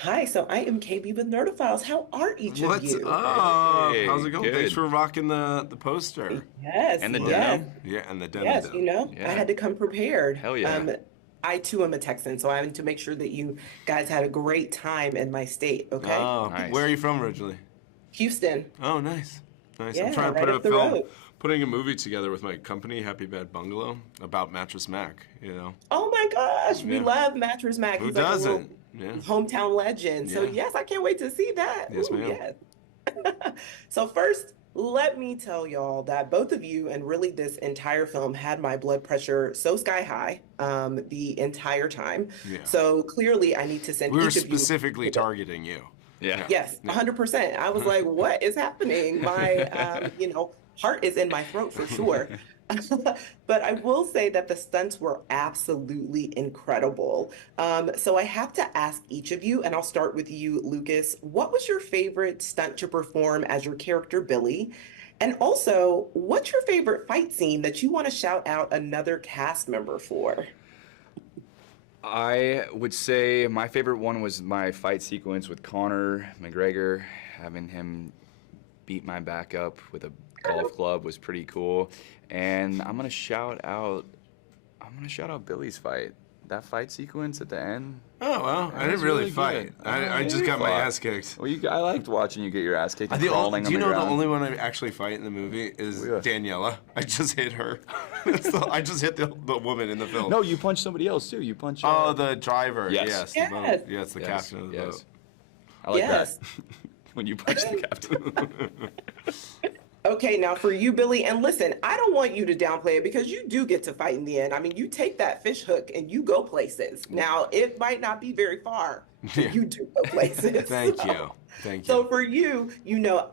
Hi, so I am KB with Nerdophiles. How are each of What's you? up? Hey, How's it going? Thanks good. for rocking the poster. Yes, And the yes, denim? Yeah, and the denim yes. denim. I Yeah. had to come prepared. Hell yeah. I too am a Texan, so I wanted to make sure that you guys had a great time in my state, okay? Oh, where are Nice. you from originally? Houston, Oh, nice, nice. I'm yeah, trying to right put a up the film, road. putting a movie together with my company, Happy Bad Bungalow, about Mattress Mac. You know? Oh my gosh, we Yeah. love Mattress Mac. Who He's like a little doesn't? Yeah. hometown legend. So Yeah. yes, I can't wait to see that. Yes, Ooh, ma'am. yes. So first, let me tell y'all that both of you and really this entire film had my blood pressure so sky high the entire time. Yeah. So clearly, I need to send We were each of you. specifically targeting you. Yeah. Yeah. Yes, Yeah. 100%. I was like, what is happening? My, heart is in my throat for sure. But I will say that the stunts were absolutely incredible. So I have to ask each of you, and I'll start with you, Lucas. What was your favorite stunt to perform as your character, Billy? And also, what's your favorite fight scene that you want to shout out another cast member for? I would say my favorite one was my fight sequence with Conor McGregor. Having him beat my back up with a golf club was pretty cool. And I'm gonna shout out Billy's fight. That fight sequence at the end. Oh well, I That didn't was really really fight. good. I just You got my fought. ass kicked. Well, I liked watching you get your ass kicked and crawling Do on you the know ground. the only one I actually fight in the movie is Yeah. Daniela? I just hit her. I just hit the woman in the film. No, you punched somebody else too. You punched. Oh, the driver. Yes. Yes. Yes. The boat. Yes, the Yes, captain of the yes. boat. I like Yes. that. When you punch the captain. Okay, now for you, Billy, and listen, I don't want you to downplay it because you do get to fight in the end. I mean, you take that fish hook and you go places. Now, it might not be very far, but Yeah. you do go places. Thank you. Thank So you. for you,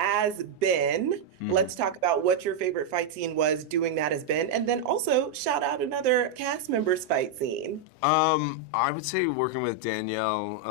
as Ben, let's talk about what your favorite fight scene was doing that as Ben, and then also shout out another cast member's fight scene. I would say working with Daniela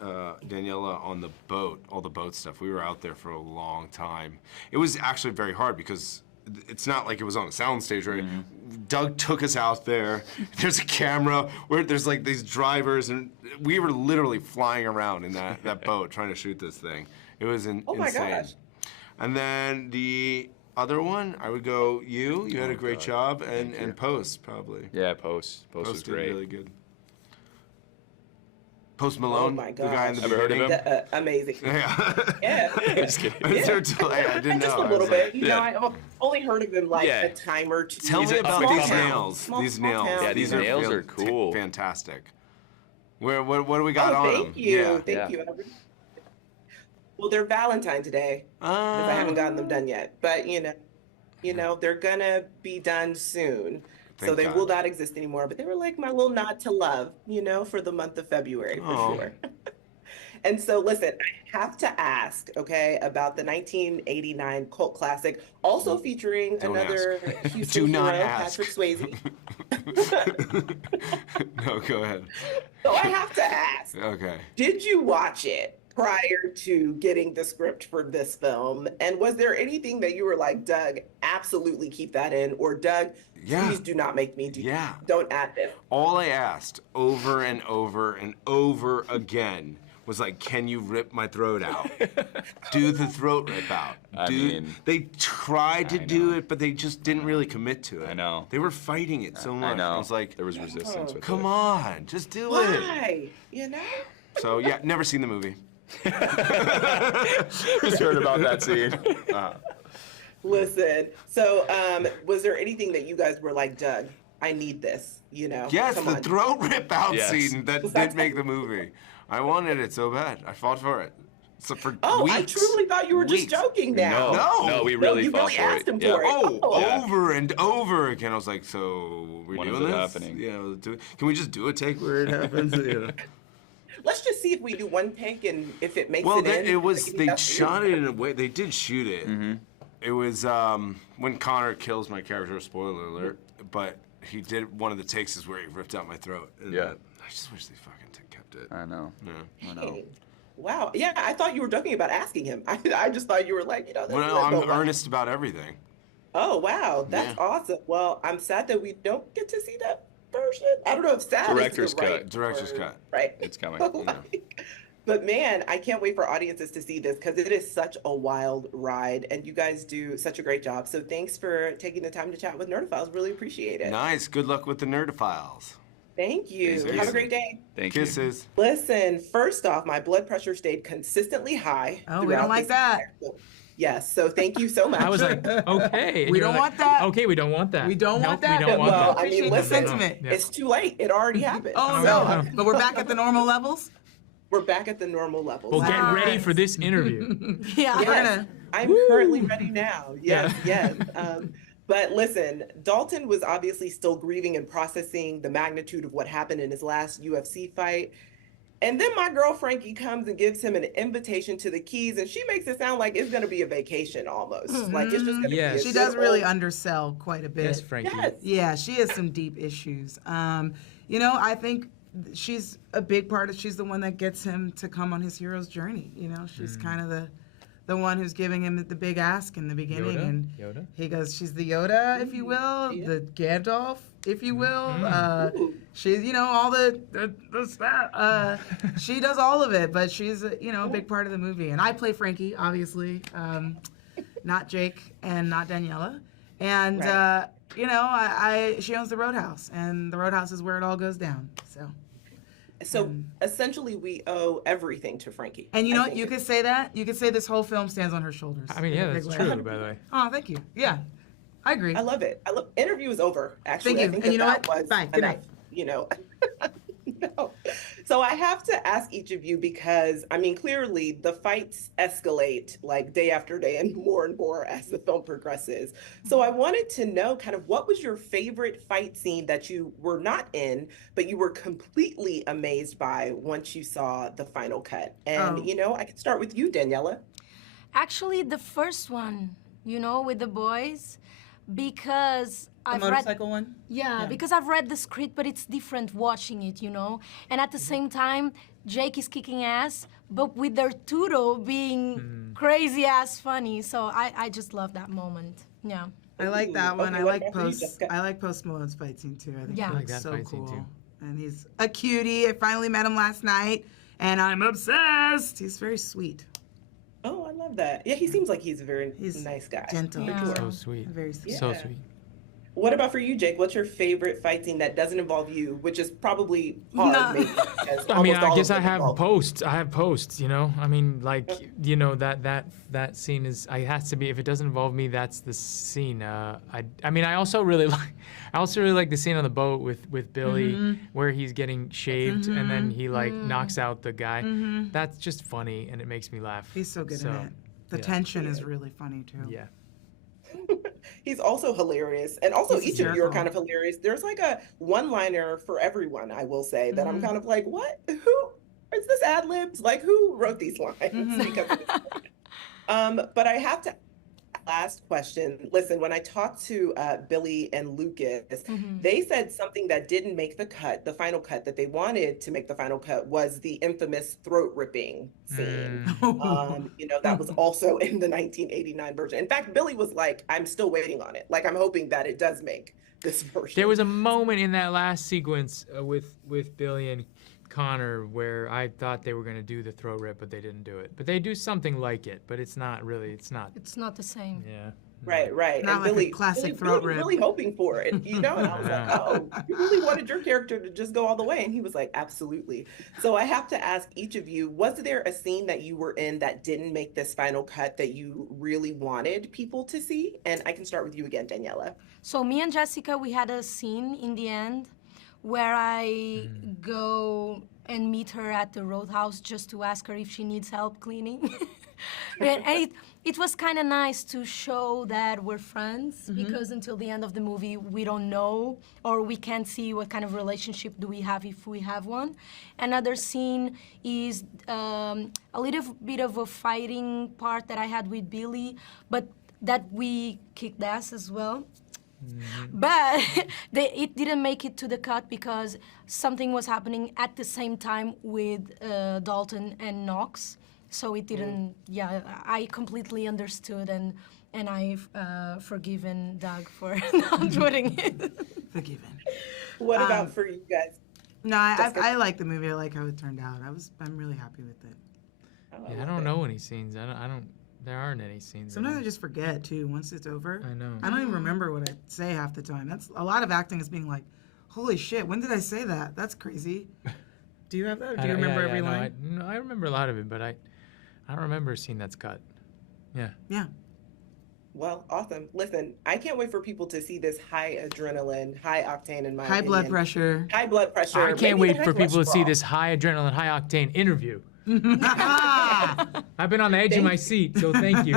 on the boat, all the boat stuff. We were out there for a long time. It was actually very hard because it's not like it was on a soundstage, right? Doug took us out there. There's a camera where there's like these drivers, and we were literally flying around in that boat trying to shoot this thing. It was Oh my insane. gosh. And then the other one, I would go you. You had a great job, and Post probably. Yeah, Post. Post was Post did great. really good. Post Malone, my the guy in the gosh. Ever heard of beginning. him? Amazing. Yeah. Yeah. Just kidding. Is there a delay? I didn't know. Just a I little was like, bit. You know, yeah. I've only heard of him like Yeah. a time or two. Tell He's me an about up and these comer. nails. These Small nails. town. Yeah, these nails are cool. Fantastic. What do we got on Thank them? you. Yeah. Thank Yeah. you. Well, they're Valentine's Day because I haven't gotten them done yet. But they're gonna be done soon. So Thank they God. will not exist anymore. But they were like my little nod to love, for the month of February for Aw. sure. And so, listen, I have to ask, okay, about the 1989 cult classic, also featuring Don't another ask. Houston Do not hero, ask. Patrick Swayze. No, go ahead. So I have to ask, Okay. did you watch it prior to getting the script for this film? And was there anything that you were like, Doug, absolutely keep that in, or Doug, Yeah. please do not make me do, Yeah. don't add this. All I asked over and over and over again was like, can you rip my throat out? Do the throat rip out. I mean, they tried to I do know. it, but they just didn't really commit to it. I know. They were fighting it so much. I know. I was like, there was resistance with come it. on, just do it. Why? So yeah, never seen the movie. Just heard about that scene. Listen, so was there anything that you guys were like, Doug, I need this, Yes, Come the on. throat rip out Yes. scene that did make the movie. I wanted it so bad. I fought for it. So for Oh, weeks. I truly thought you were just Weeks. joking now. No. we No, really you fought really for asked it. him Yeah. for it. Oh, Oh. over and over again. I was like, so we're When is doing it this? happening? Yeah, can we just do a take where it happens? Let's just see if we do one take and if it makes Well, it in. they shot it in a way. They did shoot it. Mm-hmm. It was when Connor kills my character. Spoiler alert! But he did one of the takes is where he ripped out my throat. And Yeah. I just wish they fucking kept it. I know. Yeah. I know. Hey, wow. Yeah, I thought you were joking about asking him. I just thought you were like, Well, let's I'm go back. earnest about everything. Oh, wow. That's Yeah. awesome. Well, I'm sad that we don't get to see that version. I don't know if sad Director's is the right cut. Director's word, cut. Right. It's coming. Like, But man, I can't wait for audiences to see this because it is such a wild ride and you guys do such a great job. So thanks for taking the time to chat with Nerdophiles. Really appreciate it. Nice. Good luck with the Nerdophiles. Thank you. Thanks, Have a Jason. great day. Thank you. Kisses. Listen, first off, my blood pressure stayed consistently high. Oh, we don't throughout like this that. entire film. Yes, so thank you so much. I was like, okay. And We you were don't like, want that. Okay, we don't want that. We don't want Nope, that. We don't want Well, that. I mean, Appreciate the listen, sentiment. Yeah. it's too late. It already happened. Oh, So, no. But we're back at the normal levels? we're back at the normal levels. Well, Wow. get ready for this interview. Yeah. We're Yes, gonna, I'm currently ready now. Yes, Yeah. yes. But listen, Dalton was obviously still grieving and processing the magnitude of what happened in his last UFC fight. And then my girl Frankie comes and gives him an invitation to the Keys, and she makes it sound like it's going to be a vacation almost. Like it's just going to Yes. be a she good does really old- undersell quite a bit. Yes, Frankie. Yes. Yeah, she has some deep issues. You know, I think she's a big part of, she's the one that gets him to come on his hero's journey. You know, she's kind of the one who's giving him the big ask in the beginning. Yoda? And Yoda? he goes, she's the Yoda, if you will, Yeah. the Gandalf, if you will. Ooh. She's, you know, all the stuff. She does all of it, but she's, you know, a big part of the movie. And I play Frankie, obviously, not Jake and not Daniela. And, Right. you know, she owns the Roadhouse, and the Roadhouse is where it all goes down. So essentially, we owe everything to Frankie. And you I know what? think You could say that. You could say this whole film stands on her shoulders. I mean, in a yeah, big that's way. true, by the way. Oh, thank you. Yeah, I agree. I love it. Interview is over. Actually, Thank you. I think And you know that what? was Bye. Good enough, night. you know. No. So I have to ask each of you because I mean, clearly the fights escalate like day after day and more as the film progresses. So I wanted to know kind of what was your favorite fight scene that you were not in, but you were completely amazed by once you saw the final cut. And Oh. you know, I can start with you, Daniela. Actually, the first one, you know, with the boys, because The I've read. motorcycle one? Yeah, because I've read the script, but it's different watching it, you know? And at the same time, Jake is kicking ass, but with Arturo being crazy ass funny. So I just love that moment. Yeah. I like that one. Okay, I what like about for you, Post. Jessica? I like Post Malone's fight scene too. I think Yeah. he I like looks that so fight scene, cool. too. And he's a cutie. I finally met him last night, and I'm obsessed. He's very sweet. Oh, I love that. Yeah, he seems like he's a very He's nice guy. gentle. Yeah. So sweet. Very sweet. So Yeah. sweet. What about for you, Jake? What's your favorite fight scene that doesn't involve you, which is probably hard, No. maybe, because I mean, almost all I guess of I them have involve you. posts. I have posts, you know? I mean, like, you know, that scene is, I has to be, if it doesn't involve me, that's the scene. I mean, I also really like the scene on the boat with Billy where he's getting shaved and then he like knocks out the guy. That's just funny and it makes me laugh. He's so good in it. The yeah. tension is really funny too. Yeah. He's also hilarious. And also, He's each of you are hysterical. kind of hilarious. There's like a one-liner for everyone, I will say, that I'm Mm-hmm. kind of like, what? Who? Is this ad-libs? Like, who wrote these lines? Mm-hmm. Because of this. But I have to last question. Listen, when I talked to Billy and Lucas, they said something that didn't make the cut, the final cut that they wanted to make the final cut was the infamous throat ripping scene. You know, that was also in the 1989 version. In fact, Billy was like, I'm still waiting on it. Like, I'm hoping that it does make this version. There was a moment in that last sequence with Billy and Connor where I thought they were going to do the throat rip, but they didn't do it. But they do something like it, but it's not really, it's not. It's not the same. Yeah. Right, right. Not And like a Billy, classic Billy throat was rip. really hoping for it, you know? And I was like, oh, you really wanted your character to just go all the way? And he was like, absolutely. So I have to ask each of you, was there a scene that you were in that didn't make this final cut that you really wanted people to see? And I can start with you again, Daniela. So me and Jessica, we had a scene in the end where I go and meet her at the Roadhouse just to ask her if she needs help cleaning. And it was kind of nice to show that we're friends because until the end of the movie, we don't know or we can't see what kind of relationship do we have if we have one. Another scene is a little bit of a fighting part that I had with Billy, but that we kicked ass as well. But it didn't make it to the cut because something was happening at the same time with Dalton and Knox. So it didn't, yeah, I completely understood and I've forgiven Doug for not putting it. Forgiven. What about for you guys? No, I Jessica? like the movie. I like how it turned out. I'm really happy with it. Yeah, I don't know any scenes. I don't. There aren't any scenes. Sometimes I just forget too. Once it's over, I know. I don't even remember what I say half the time. That's a lot of acting is being like, holy shit, when did I say that? That's crazy. Do you have that? Or do you remember every line? No, I remember a lot of it, but I don't remember a scene that's cut. Yeah. Yeah. Well, awesome. Listen, I can't wait for people to see this high adrenaline, high octane, in my High blood opinion. pressure. High blood pressure. I can't maybe wait even for high people to see cholesterol. this high adrenaline, high octane interview. I've been on the edge of my seat, so thank you.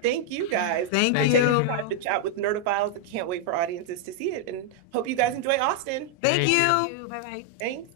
Thank you guys. Thank for you. taking the time to chat with Nerdophiles. I can't wait for audiences to see it, and hope you guys enjoy Austin. Thank you. Bye bye. Thanks.